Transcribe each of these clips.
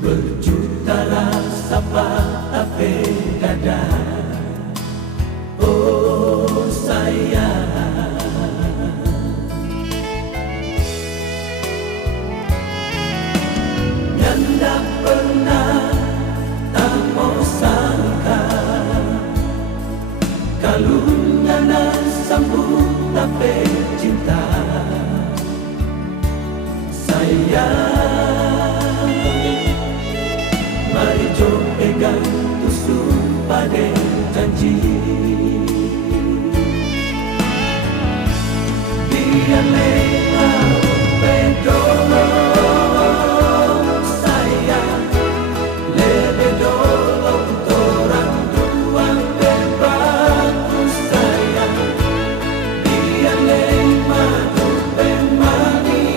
berjuta rasa tapi dada. Oh sayang, yang tak pernah tak mau sangka kalau ngana sambut tapi cinta. Sayang, mari jom pegang tusuk pada janji. Biar lewat bedolong sayang, lebih dolong torang dua berbatu sayang. Biar lewat manis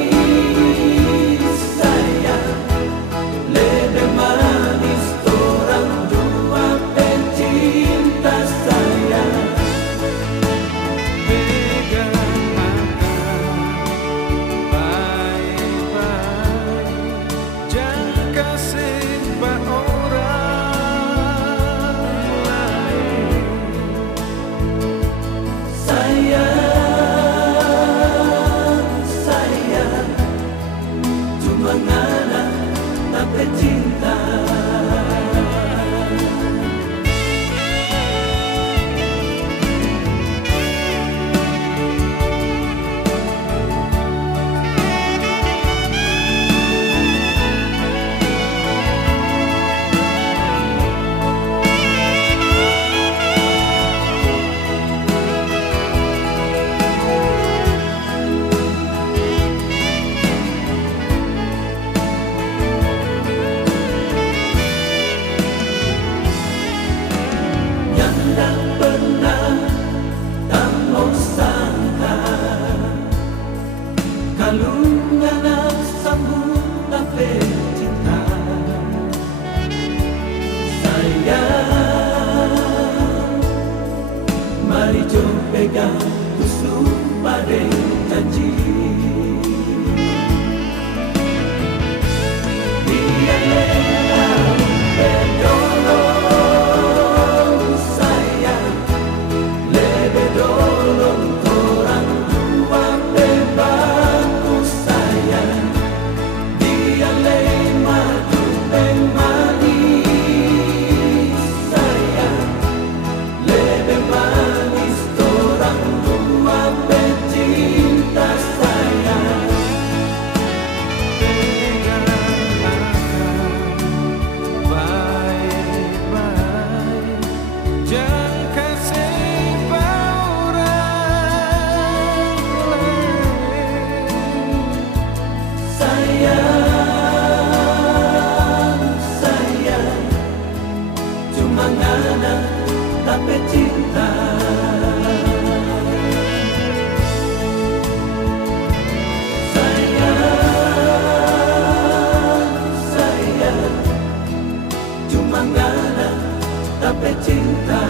sayang, lebih manis torang dua pencinta sayang. Cinta tak pernah tak mau sangka kalau ngana sambut tapi cinta. Sayang, mari jom pegang tusuk pada janji. Tapi cinta sayang, cuma ngana tapi cinta.